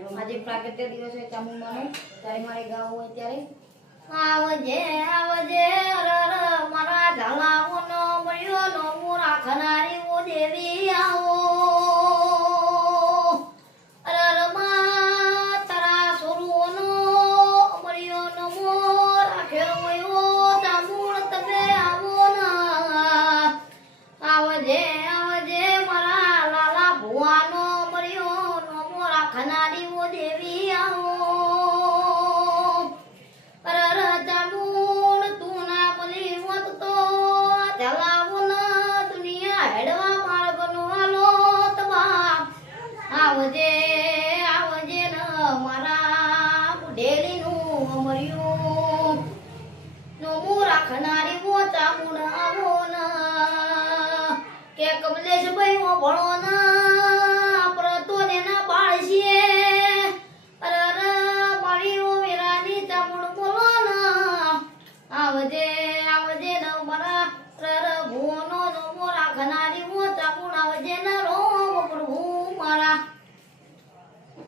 આજે પ્રાગટ્ય દિવસ છે ચામુંડાનો, ત્યારે મારે ગાવું હોય ત્યારે આવજે આવજે રર મારા ઝાલાઓનો મળ્યો નો મોરા ખનારી ઓ દેવી આવો રરમાં તારા સોરુનો મળ્યો નો મોર રાખ્યો હોય ચામુંડ તમે આવો ના આવજે આવજે મારા લાલા ભુવાનો મળ્યો નો મોરા ખનારી ઓ દેવી આવો